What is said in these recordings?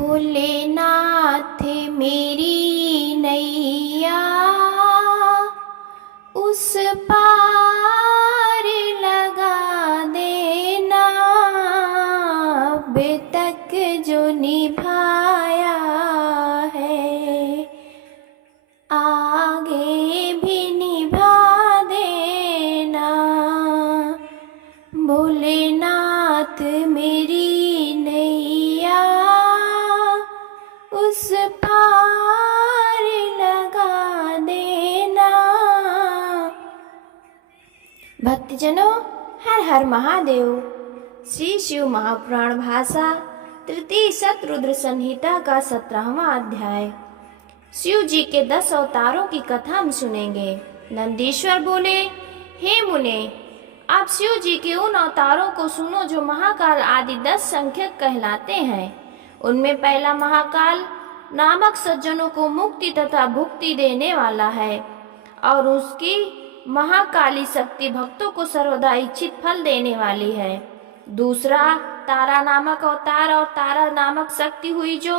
भोलेनाथ मेरी नैया उस पार लगा देना, अब तक जो निभाया है आगे भी निभा देना। भोलेनाथ मेरी नैया उस पार लगा देना। भक्तजनों, हर हर महादेव। श्री शिव महापुराण भाषा तृतीय शतरुद्र संहिता का 17वां अध्याय। शिव जी के 10 अवतारों की कथा हम सुनेंगे। नंदीश्वर बोले, हे मुने, आप शिव जी के उन अवतारों को सुनो जो महाकाल आदि 10 संख्यक कहलाते हैं। उनमें पहला महाकाल नामक सज्जनों को मुक्ति तथा भुक्ति देने वाला है और उसकी महाकाली शक्ति भक्तों को सर्वदा इच्छित फल देने वाली है। दूसरा तारा नामक अवतार और तारा नामक शक्ति हुई जो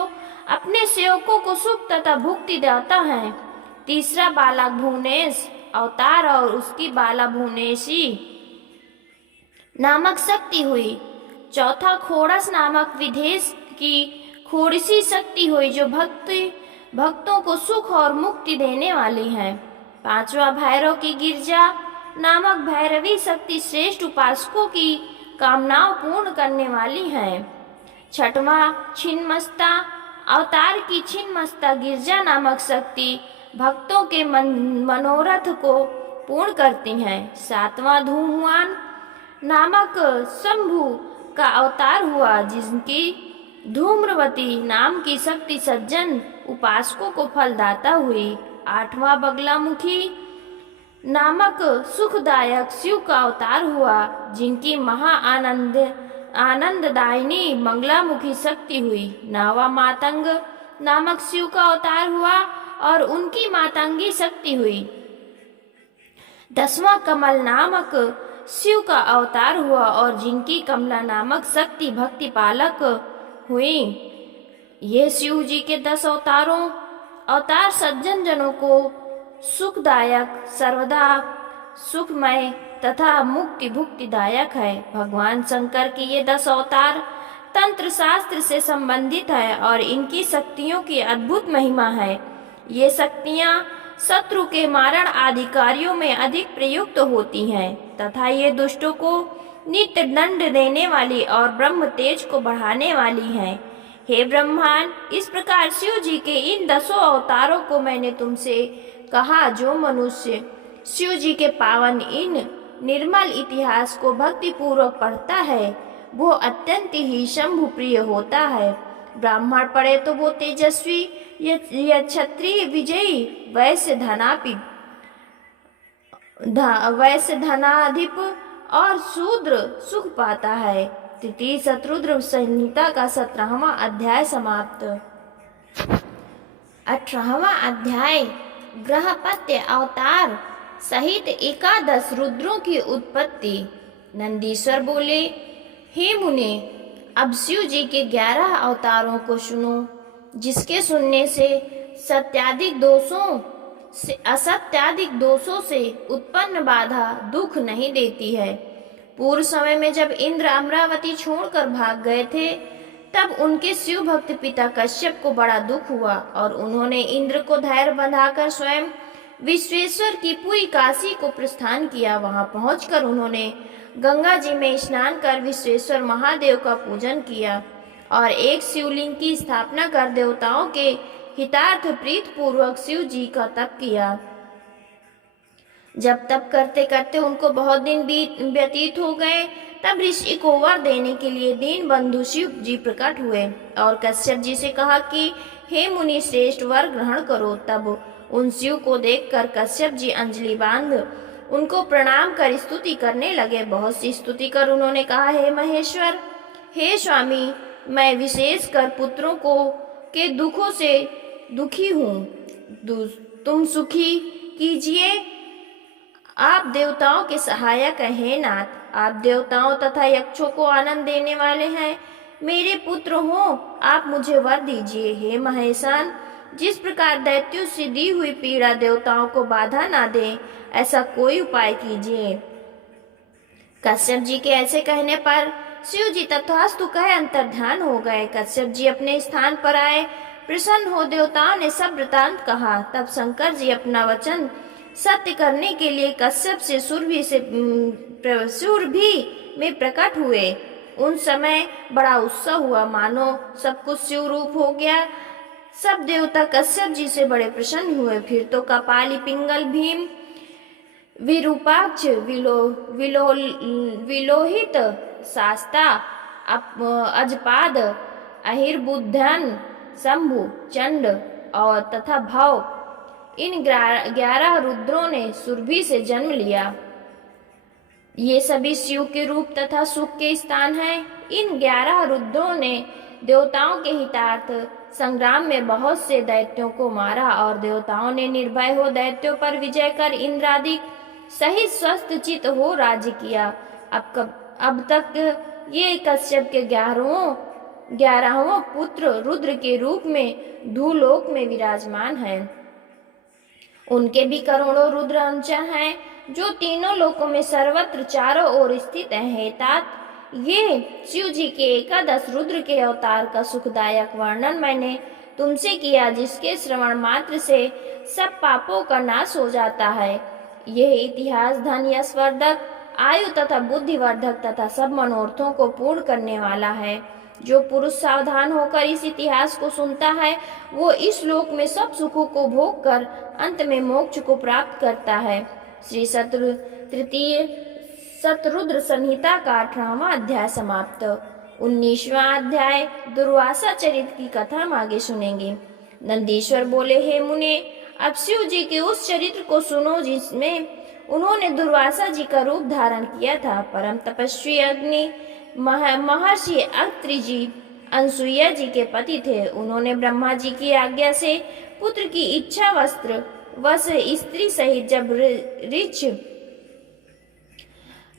अपने सेवकों को सुख तथा भुक्ति देता है। तीसरा बाला भुवनेश अवतार और उसकी बाला भुवनेशी नामक शक्ति हुई। चौथा खोड़स नामक विदेश की खोड़सी शक्ति हुई जो भक्तों को सुख और मुक्ति देने वाली है। पांचवा भैरव की गिरजा नामक भैरवी शक्ति श्रेष्ठ उपासकों की कामनाओं पूर्ण करने वाली है। छठवां छिन्नमस्ता अवतार की छिन्नमस्ता गिरजा नामक शक्ति भक्तों के मनोरथ को पूर्ण करती है। सातवां धूमवान नामक शंभु का अवतार हुआ जिसकी धूम्रवती नाम की शक्ति सज्जन उपासकों को फलदाता हुई। आठवां बगलामुखी नामक सुखदायक शिव का अवतार हुआ जिनकी महा आनंददायिनी मंगलामुखी शक्ति हुई। नौवां मातंग नामक शिव का अवतार हुआ और उनकी मातंगी शक्ति हुई। 10वां कमल नामक शिव का अवतार हुआ और जिनकी कमला नामक शक्ति भक्ति पालक हुई। ये शिव जी के 10 अवतार सज्जन जनों को सुखदायक सर्वदा सुखमय तथा मुक्ति भुक्तिदायक है। भगवान शंकर की ये 10 अवतार तंत्र शास्त्र से संबंधित है और इनकी शक्तियों की अद्भुत महिमा है। ये शक्तियाँ शत्रु के मारण आदि कार्यों में अधिक प्रयुक्त होती हैं तथा ये दुष्टों को नित्य दंड देने वाली और ब्रह्म तेज को बढ़ाने वाली हैं। हे ब्रह्मांड, इस प्रकार शिव जी के इन 10 अवतारों को मैंने तुमसे कहा। जो मनुष्य शिव जी के पावन इन निर्मल इतिहास को भक्ति पूर्वक पढ़ता है वो अत्यंत ही शंभु प्रिय होता है। ब्राह्मण पढ़े तो वो तेजस्वी या क्षत्रिय विजयी वैश्य धनाधिप और शूद्र सुख पाता है। तृतीय शतरुद्र संहिता का 17वां अध्याय समाप्त। 18वां अध्याय ग्रहपत्य अवतार सहित 11 रुद्रों की उत्पत्ति। नंदीश्वर बोले, हे मुने, अब शिव जी के 11 अवतारों को सुनो जिसके सुनने से असत्याधिक दोषों से उत्पन्न बाधा दुख नहीं देती है। पूर्व समय में जब इंद्र अमरावती छोड़कर भाग गए थे तब उनके शिव भक्त पिता कश्यप को बड़ा दुख हुआ और उन्होंने इंद्र को धैर्य बंधाकर स्वयं विश्वेश्वर की पूरी काशी को प्रस्थान किया। वहां पहुंचकर उन्होंने गंगा जी में स्नान कर विश्वेश्वर महादेव का पूजन किया और एक शिवलिंग की स्थापना कर देवताओं के हितार्थ प्रीत पूर्वक शिव जी का तप किया। जब तप करते करते उनको बहुत दिन व्यतीत हो गए तब ऋषि को वर देने के लिए दीन बंधु शिव जी प्रकट हुए और कश्यप जी से कहा कि हे मुनि श्रेष्ठ वर ग्रहण करो। तब उन शिव को देखकर कश्यप जी अंजलि बांध उनको प्रणाम कर स्तुति करने लगे। बहुत सी स्तुति कर उन्होंने कहा, हे महेश्वर, हे स्वामी, मैं विशेष कर पुत्रों के दुखों से दुखी हूँ, तुम सुखी कीजिए। आप देवताओं के सहायक हैं, हे नाथ, आप देवताओं तथा यक्षों को आनंद देने वाले हैं। मेरे पुत्र हो, आप मुझे वर दीजिए। हे महेशान, जिस प्रकार दैत्यों से दी हुई पीड़ा देवताओं को बाधा ना दे, ऐसा कोई उपाय कीजिए। कश्यप जी के ऐसे कहने पर शिव जी तथास्तु कह अंतर्ध्यान हो गए। कश्यप जी अपने स्थान पर आए। प्रसन्न हो देवताओं ने सब वृतांत कहा। तब शंकर जी अपना वचन सत्य करने के लिए कश्यप से सुरभि में प्रकट हुए। उन समय बड़ा उत्सव हुआ, मानो सब कुछ शिव रूप हो गया। सब देवता कश्यप जी से बड़े प्रसन्न हुए। फिर तो कपाली, पिंगल, भीम, विरूपाक्ष, विलोहित, शास्ता, अजपाद, अहिर्बुद्धन, शंभु, चंड और तथा भव, इन 11 रुद्रों ने सुरभि से जन्म लिया। ये सभी शिव के रूप तथा सुख के स्थान हैं। इन 11 रुद्रों ने देवताओं के हितार्थ संग्राम में बहुत से दैत्यों को मारा और देवताओं ने निर्भय हो दैत्यों पर विजय कर इंद्रादि सहित स्वस्थ चित हो राज्य किया। अब तक ये कश्यप के 11वां पुत्र रुद्र के रूप में धूलोक में विराजमान है। उनके भी करोड़ों रुद्र अंश हैं, जो तीनों लोकों में सर्वत्र चारों ओर स्थित हैं। तात ये शिव जी के 11 रुद्र के अवतार का सुखदायक वर्णन मैंने तुमसे किया, जिसके श्रवण मात्र से सब पापों का नाश हो जाता है। यह इतिहास धन, यशवर्धक, आयु तथा बुद्धिवर्धक तथा सब मनोरथों को पूर्ण करने वाला है। जो पुरुष सावधान होकर इस इतिहास को सुनता है, वो इस लोक में सब सुखों को भोग कर अंत में मोक्ष को प्राप्त करता है। श्री तृतीय शतरुद्र संहिता का 18वां अध्याय समाप्त। 19वां अध्याय दुर्वासा चरित्र की कथा हम आगे सुनेंगे। नंदीश्वर बोले, हे मुने, अब शिव जी के उस चरित्र को सुनो जिसमें उन्होंने दुर्वासा जी का रूप धारण किया था। परम तपस्वी अग्नि महर्षि अत्रि जी अनसुईया जी के पति थे। उन्होंने ब्रह्मा जी की आज्ञा से पुत्र की इच्छा वश स्त्री सहित जब ऋच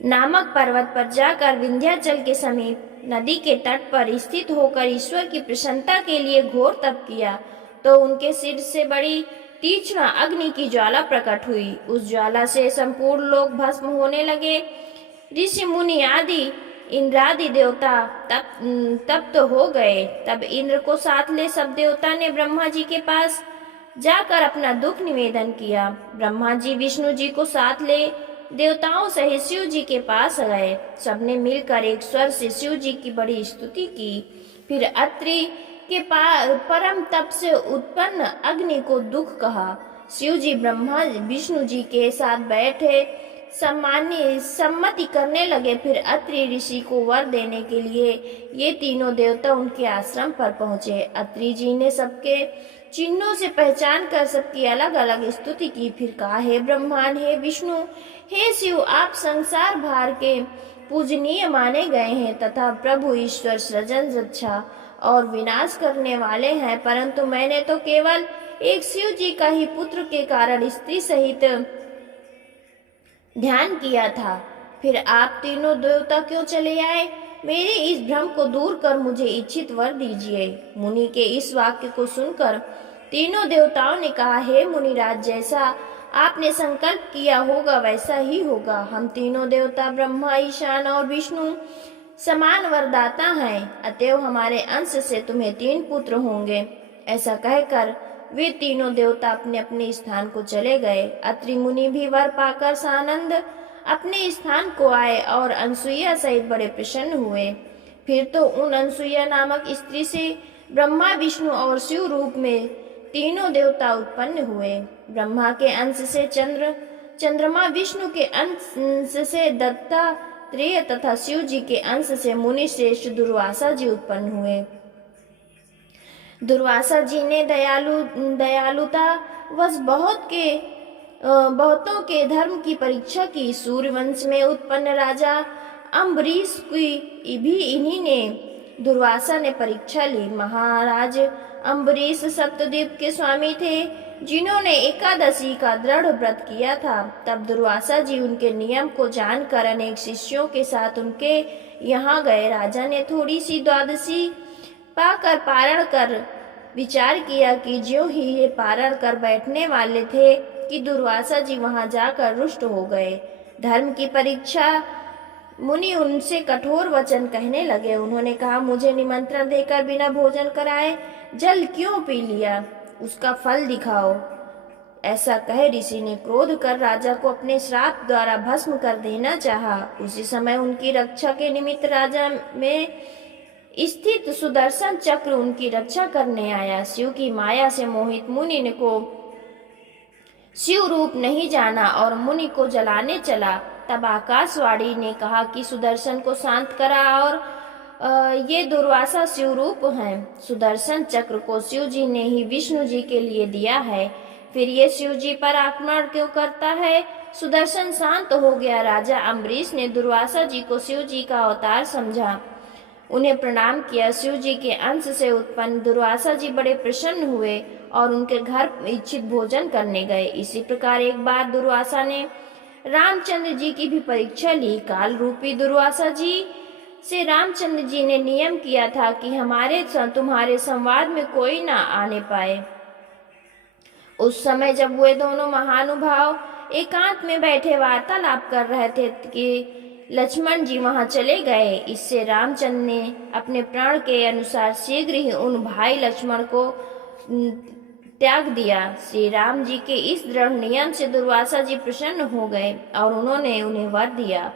नामक पर्वत पर जाकर विंध्याचल के समीप नदी के तट पर स्थित होकर ईश्वर की प्रसन्नता के लिए घोर तप किया, तो उनके सिर से बड़ी तीक्ष्ण अग्नि की ज्वाला प्रकट हुई। उस ज्वाला से संपूर्ण लोक भस्म होने लगे। ऋषि मुनि आदि इंद्रादि देवता तप्त हो गए। तब इंद्र को साथ ले सब देवता ने ब्रह्मा जी के पास जाकर अपना दुख निवेदन किया। ब्रह्मा जी विष्णु जी को साथ ले देवताओं सहित शिव जी के पास गए। सबने मिलकर एक स्वर से शिव जी की बड़ी स्तुति की। फिर अत्रि के परम तप से उत्पन्न अग्नि को दुख कहा। शिव जी ब्रह्मा विष्णु जी के साथ बैठे सम्मति करने लगे। फिर अत्रि ऋषि को वर देने के लिए ये तीनों देवता उनके आश्रम पर पहुंचे। अत्रि जी ने सबके चिन्हों से पहचान कर सबकी अलग अलग स्तुति की। फिर कहा, हे ब्रह्मांड, हे विष्णु, हे शिव, आप संसार भार के पूजनीय माने गए हैं तथा प्रभु ईश्वर सृजन, रक्षा और विनाश करने वाले हैं। परंतु मैंने तो केवल एक शिव जी का ही पुत्र के कारण स्त्री सहित ध्यान किया था। फिर आप तीनों देवता क्यों चले आए? मेरे इस भ्रम को दूर कर मुझे इच्छित वर दीजिए। मुनि के इस वाक्य को सुनकर तीनों देवताओं ने कहा, हे मुनिराज, जैसा आपने संकल्प किया होगा वैसा ही होगा। हम तीनों देवता ब्रह्मा, ईशान और विष्णु समान वरदाता हैं, अतएव हमारे अंश से तुम्हें 3 पुत्र होंगे। ऐसा कहकर वे तीनों देवता अपने अपने स्थान को चले गए। अत्रि मुनि भी वर पाकर सानंद अपने स्थान को आए और अनसुईया सहित बड़े प्रसन्न हुए। फिर तो उन अनसुईया नामक स्त्री से ब्रह्मा, विष्णु और शिव रूप में तीनों देवता उत्पन्न हुए। ब्रह्मा के अंश से चंद्रमा, विष्णु के अंश से दत्तात्रेय तथा शिव जी के अंश से मुनि श्रेष्ठ दुर्वासा जी उत्पन्न हुए। दुर्वासा जी ने दयालुता वश बहुतों के धर्म की परीक्षा की। सूर्यवंश में उत्पन्न राजा अम्बरीश की भी इन्हीं ने दुर्वासा ने परीक्षा ली। महाराज अम्बरीश सप्तद्वीप के स्वामी थे, जिन्होंने एकादशी का दृढ़ व्रत किया था। तब दुर्वासा जी उनके नियम को जानकर अनेक शिष्यों के साथ उनके यहाँ गए। राजा ने थोड़ी सी द्वादशी पाकर पारण कर विचार किया कि ज्यों ही ये पारण कर बैठने वाले थे कि दुर्वासा जी वहां जाकर रुष्ट हो गए। धर्म की परीक्षा मुनि उनसे कठोर वचन कहने लगे। उन्होंने कहा, मुझे निमंत्रण देकर बिना भोजन कराए जल क्यों पी लिया, उसका फल दिखाओ। ऐसा कह ऋषि ने क्रोध कर राजा को अपने श्राप द्वारा भस्म कर देना चाहा। उसी समय उनकी रक्षा के निमित्त राजा में स्थित सुदर्शन चक्र उनकी रक्षा करने आया। शिव की माया से मोहित मुनि को शिव रूप नहीं जाना और मुनि को जलाने चला। तब आकाशवाणी ने कहा कि सुदर्शन को शांत करा और ये दुर्वासा शिव रूप हैं। सुदर्शन चक्र को शिव जी ने ही विष्णु जी के लिए दिया है, फिर ये शिव जी पर आक्रमण क्यों करता है। सुदर्शन शांत हो गया। राजा अम्बरीश ने दुर्वासा जी को शिव जी का अवतार समझा, उन्हें प्रणाम किया। शिव जी के अंश से उत्पन्न दुर्वासा जी बड़े प्रसन्न हुए और उनके घर इच्छित भोजन करने गए। इसी प्रकार एक बार दुर्वासा ने रामचंद्र जी की भी परीक्षा ली। काल रूपी दुर्वासा जी से रामचंद्र जी ने नियम किया था कि तुम्हारे संवाद में कोई ना आने पाए। उस समय जब वे दोनों महानुभाव एकांत में बैठे वार्तालाप कर रहे थे कि लक्ष्मण जी वहां चले गए। इससे रामचंद्र ने अपने प्राण के अनुसार शीघ्र ही उन भाई लक्ष्मण को त्याग दिया। श्री राम जी के इस दृढ़ नियम से दुर्वासा जी प्रसन्न हो गए और उन्होंने उन्हें वर दिया।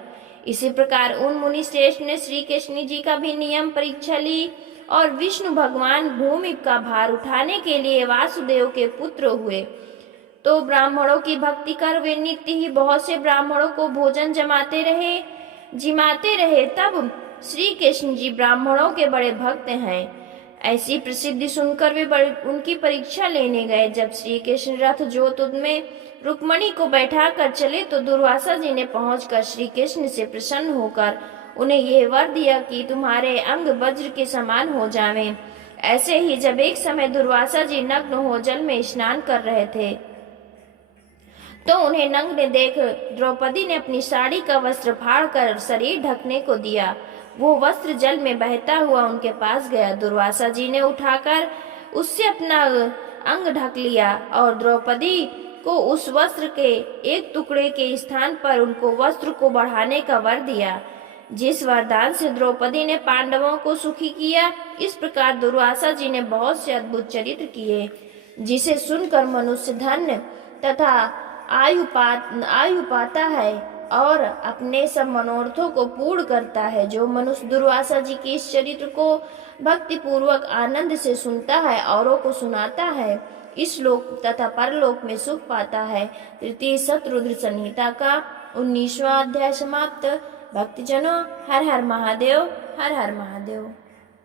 इसी प्रकार उन मुनि श्रेष्ठ ने श्री कृष्ण जी का भी नियम परीक्षा ली और विष्णु भगवान भूमि का भार उठाने के लिए वासुदेव के पुत्र हुए तो ब्राह्मणों की भक्ति कर वे नित्य ही बहुत से ब्राह्मणों को भोजन जिमाते रहे। तब श्री कृष्ण जी ब्राह्मणों के बड़े भक्त हैं, ऐसी प्रसिद्धि सुनकर वे उनकी परीक्षा लेने गए। जब श्री कृष्ण रथ जोत में रुक्मणी को बैठा कर चले तो दुर्वासा जी ने पहुंचकर श्री कृष्ण से प्रसन्न होकर उन्हें यह वर दिया कि तुम्हारे अंग वज्र के समान हो जावें। ऐसे ही जब एक समय दुर्वासा जी नग्न हो जल में स्नान कर रहे थे तो उन्हें नग्न देख द्रौपदी ने अपनी साड़ी का वस्त्र फाड़कर शरीर ढकने को दिया। वो वस्त्र जल में बहता हुआ उनके पास गया। दुर्वासा जी ने उठाकर उससे अपना अंग ढक लिया और द्रौपदी को उस वस्त्र के एक टुकड़े के स्थान पर उनको वस्त्र को बढ़ाने का वर दिया, जिस वरदान से द्रौपदी ने पांडवों को सुखी किया। इस प्रकार दुर्वासा जी ने बहुत से अद्भुत चरित्र किए, जिसे सुनकर मनुष्य धन्य तथा आयु पाता है और अपने सब मनोरथों को पूर्ण करता है। जो मनुष्य दुर्वासा जी के इस चरित्र को भक्ति पूर्वक आनंद से सुनता है, औरों को सुनाता है, इस लोक तथा परलोक में सुख पाता है। तृतीय शतरुद्र संहिता का 19वां अध्याय समाप्त। भक्तजनों, हर हर महादेव, हर हर महादेव।